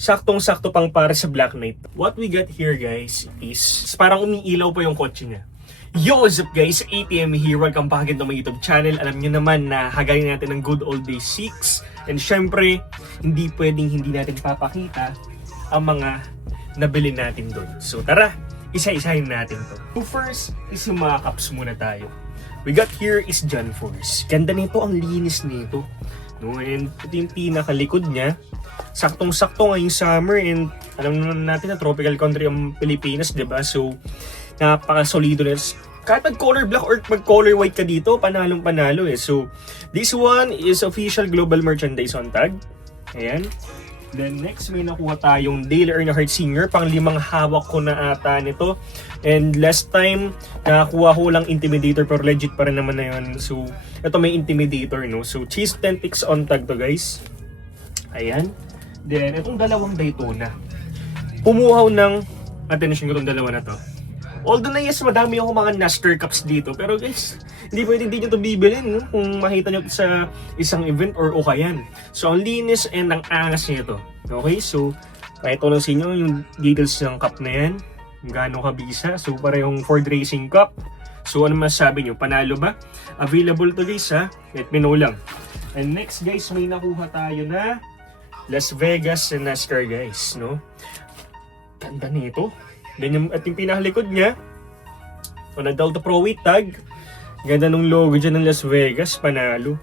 saktong-sakto pang para sa Black Knight. What we got here guys is parang umiilaw pa yung kotse niya. Yo, what's up guys? ATM here. Welcome back to my YouTube channel. Alam nyo naman na hagayin natin ng good old day 6. And syempre, hindi pwedeng hindi natin papakita ang mga nabili natin doon. So tara, isa-isahin natin to. So first is yung mga cups muna tayo. We got here is John Force. Ganda nito, ang linis nito. No, and ito yung pinakalikod niya. Saktong-sakto ngayong summer and alam naman natin na tropical country ang Pilipinas, diba? So, napaka-solido na. Kahit mag-color black or mag-color white ka dito, panalong-panalo eh. So, this one is official global merchandise on tag. Ayan. Then next, may nakuha tayong Dale Earnhardt Sr. Pang 5 hawak ko na ata nito. And last time, nakakuha ko lang Intimidator pero legit pa rin naman na yun. So, ito may Intimidator, no? So, Cheese Authentics on tag to, guys. Ayan. Then, itong dalawang Daytona. Pumuhaw ng attention ko itong dalawa na to. Although na yes, madami ako mga NASCAR Cups dito. Pero guys, hindi pwede hindi nyo ito bibilin, no? Kung makita nyo sa isang event or okayan. So, ang linis and ang angas nyo ito. Okay, so, pakita ko lang sa inyo yung details ng cup na yan. Kung gaano kabisa. So, parehong Ford Racing Cup. So, ano masasabi nyo? Panalo ba? Available to guys, ha? Let me know lang. And next guys, may nakuha tayo na Las Vegas and NASCAR guys, no? Ganda nito. Then yung, at yung pinakalikod niya, on a Delta Pro Weight tag. Ganda nung logo dyan ng Las Vegas, panalo.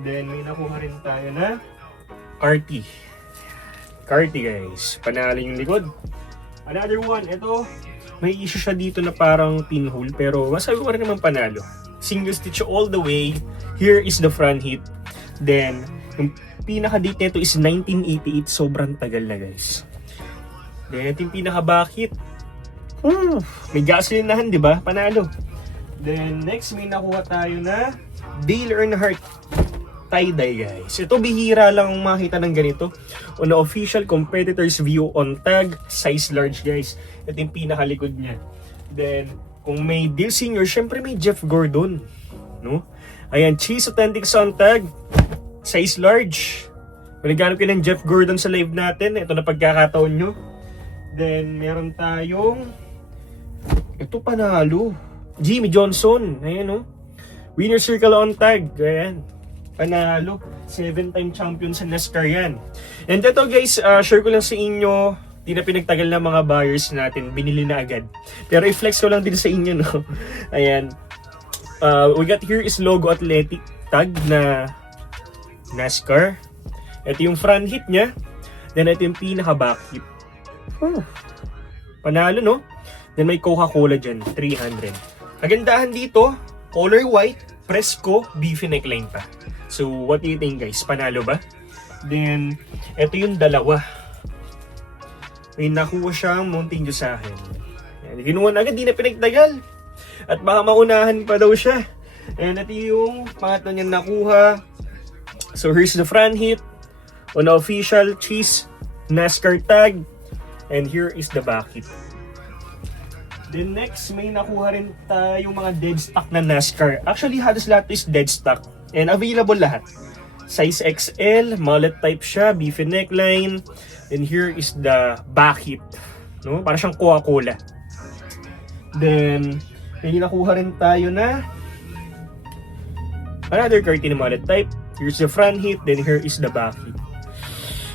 Then may nakuha rin tayo na Carty. Carty guys, panalo yung likod. Another one, ito, may issue siya dito na parang pinhole, pero masabi ko rin naman panalo. Single stitch all the way. Here is the front hit. Then, yung pinaka-date nito is 1988, sobrang tagal na guys. Then, ito yung pinaka-back hit. May gasolinahan, di ba? Panalo. Then, next, may nakuha tayo na Dale Earnhardt tie-dye, guys. Ito, bihira lang makita ng ganito. On the official competitor's view on tag, size large, guys. Ito yung pinakalikod niya. Then, kung may Dale Sr., syempre may Jeff Gordon. No? Ayan, Cheese Authentics on tag, size large. Kung naghanap kayo ng Jeff Gordon sa live natin, ito na pagkakataon nyo. Then, meron tayong ito panalo. Jimmy Johnson. Ayan o. Winner circle on tag. Ayan. Panalo. 7-time champion sa NASCAR yan. And ito guys, share ko lang sa inyo. Di na pinagtagal na mga buyers natin. Binili na agad. Pero i-flex ko lang din sa inyo, no? Ayan. We got here is logo athletic tag na NASCAR. Ito yung front hit niya. Then ito yung pinaka-back hit. Panalo, no? Then may Coca-Cola dyan, 300. Kagandahan dito, color white, Fresco, beefy neckline pa. So, what do you think guys? Panalo ba? Then, ito yung dalawa. May nakuha siyang Mountain Dew sa akin. Ginuha na agad, di na pinagtagal. At baka maunahan pa daw siya. And ito yung pangatlo niya nakuha. So, here's the front hit. On the official Cheese NASCAR tag. And here is the back hit. Then next, may nakuha rin tayo mga dead stock na NASCAR. Actually, halos lahat is dead stock. And available lahat. Size XL, mullet type siya, beefy neckline. And here is the back hit. No? Para siyang Coca-Cola. Then, may nakuha rin tayo na another curtain mullet type. Here's the front hit, then here is the back hit.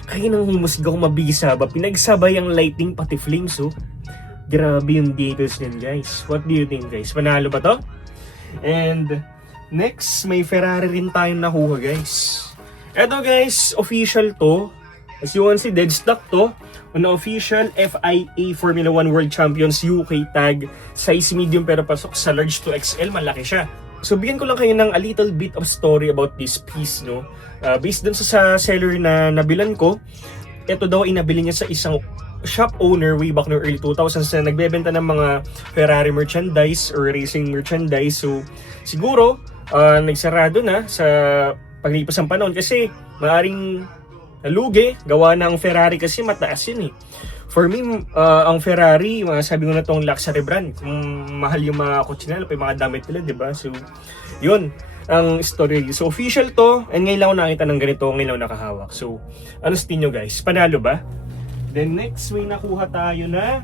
Kaya nang humusga kung mabisa ba? Pinagsabay ang lighting pati flames, oh. Grabe yung details din guys. What do you think guys? Panalo ba to? And next, may Ferrari rin tayong nakuha guys. Eto guys, official to. As you can see, dead stock to. On the official FIA Formula 1 World Champions UK tag. Size medium pero pasok sa large to XL. Malaki siya. So bigyan ko lang kayo ng a little bit of story about this piece, no? Based dun sa seller na nabilan ko, ito daw ay nabili niya sa isang shop owner way back no early 2000s na nagbebenta ng mga Ferrari merchandise or racing merchandise. So siguro nagsarado na sa paglipas ng panahon kasi maaring nalugi gawa ng Ferrari kasi mataas yun eh. For me, ang Ferrari, sabi ko na tong luxury brand. Kung mahal yung mga kotse nila, yung mga damit nila, di ba? So, yun ang story. So, official to. And ngayon lang ako nakita ng ganito, ngayon lang nakahawak. So, ano sa tingin nyo guys? Panalo ba? Then next, may nakuha tayo na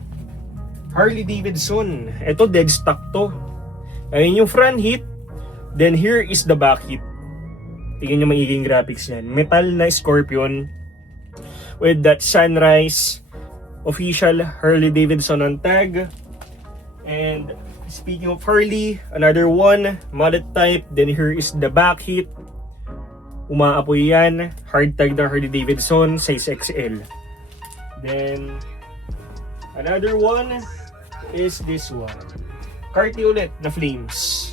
Harley Davidson. Ito, dead stock to. Ayun yung front hit. Then here is the back hit. Tingnan nyo magiging graphics yan. Metal na Scorpion with that sunrise official Harley Davidson on tag. And speaking of Harley, another one, mullet type. Then here is the back hit. Umaapoy yan. Hard tag ng Harley Davidson, size XL. Then another one is this one. Carti ulit na flames.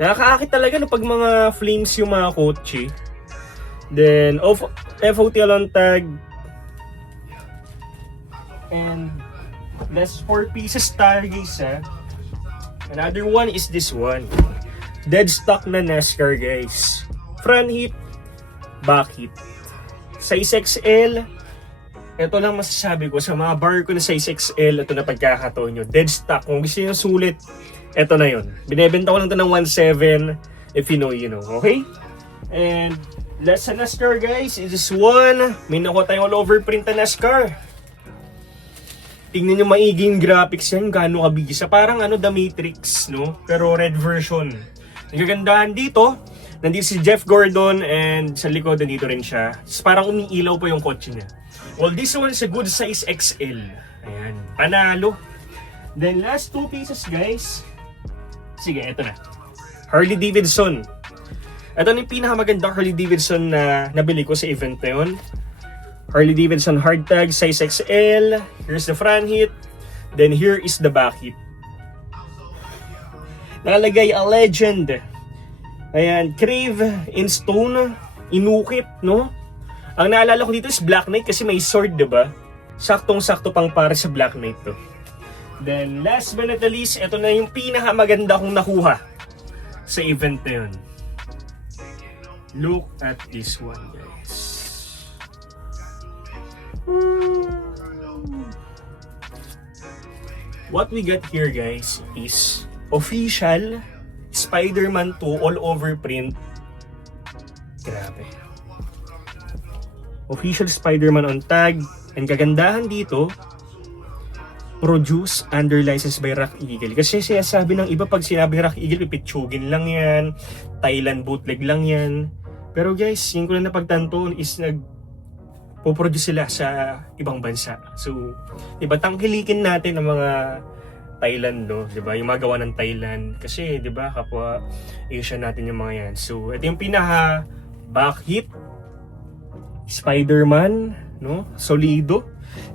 Nakakaakit talaga no pag mga flames yung mga kotse. Then FOTL on tag. And last 4 pieces tayo guys ha. Another one is this one. Dead stock na NASCAR guys. Front hit, back hit. Size XL. Ito lang masasabi ko sa mga bar ko na size XL, ito na pagkakataon nyo. Dead stock. Kung gusto nyo sulit, ito na yun. Binebenta ko lang ito ng 1.7. If you know, you know. Okay? And last sa NASCAR guys, is this one. May nakuha tayong all over print na NASCAR. Tingnan nyo maiging graphics yan. Gaano kabigisa. Parang The Matrix, no? Pero red version. Ang kagandahan dito, nandito si Jeff Gordon and sa likod nandito rin siya. Parang umiilaw pa yung kotse niya. Well, this one is a good size XL. Ayan, panalo. Then last 2 pieces guys. Sige, eto na. Harley Davidson. Ito na yung pinakamagandang Harley Davidson na nabili ko sa event na yun. Harley Davidson hard tag, size XL. Here's the front hit. Then here is the back hit. Nakalagay a legend. Ayan, crave in stone. Inukit, no? Ang naalala ko dito is Black Knight kasi may sword, diba? Saktong-sakto pang para sa Black Knight to. Then, last but not the least, ito na yung pinakamaganda kong nakuha sa event na yun. Look at this one, guys. What we got here, guys, is official Spider-Man 2 all over print. Grabe. Official Spider-Man on tag. And kagandahan dito, produce under license by Rock Eagle. Kasi sinasabi ng iba pag sinabi Rock Eagle, pipitsugin lang yan, Thailand bootleg lang yan. Pero guys, yung ko lang napagtanto is nagpo-produce sila sa ibang bansa. So, diba, tangkilikin natin ang mga Thailand, no? Diba? Yung magawa ng Thailand. Kasi, diba, kapwa Asian natin yung mga yan. So, ito yung pinaka back hit. Spider-Man, no? Solido.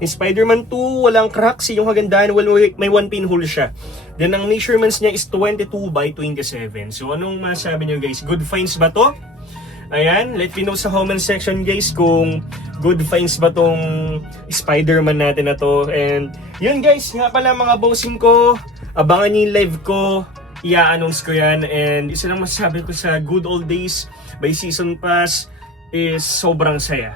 Yung Spider-Man 2, walang cracks. Yung kagandahan, well, may 1 pinhole siya. Then, ang measurements niya is 22 by 27. So, anong masabi nyo, guys? Good finds ba to? Ayan, let me know sa comment section, guys, kung good finds ba tong Spider-Man natin na to. And, yun, guys, nga pala mga bossing ko. Abangan niyo yung live ko. I-announce ko yan. And, isa lang masasabi ko sa good old days by season pass is sobrang saya.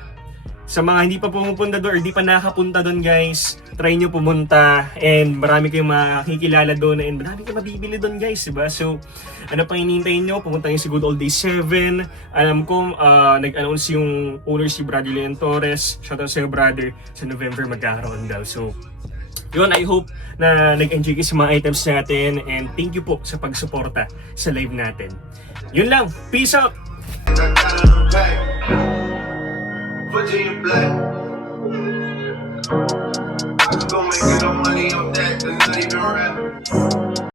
Sa mga hindi pa pumupunta doon or hindi pa nakapunta doon, guys, try nyo pumunta and marami kayong makikilala doon and marami kayong mabibili doon, guys, diba? So, ano pang inihintayin nyo? Pumunta nyo si Good Old Days 7. Alam ko, nag-announce yung owner si Brother Leon Torres. Shoutout sa'yo, brother. Sa November magkakaroon daw. So, yun, I hope na nag-enjoy kayo sa mga items natin and thank you po sa pagsuporta sa live natin. Yun lang. Peace out! Virginia Black. I could go make it up money off that, cause not even rap.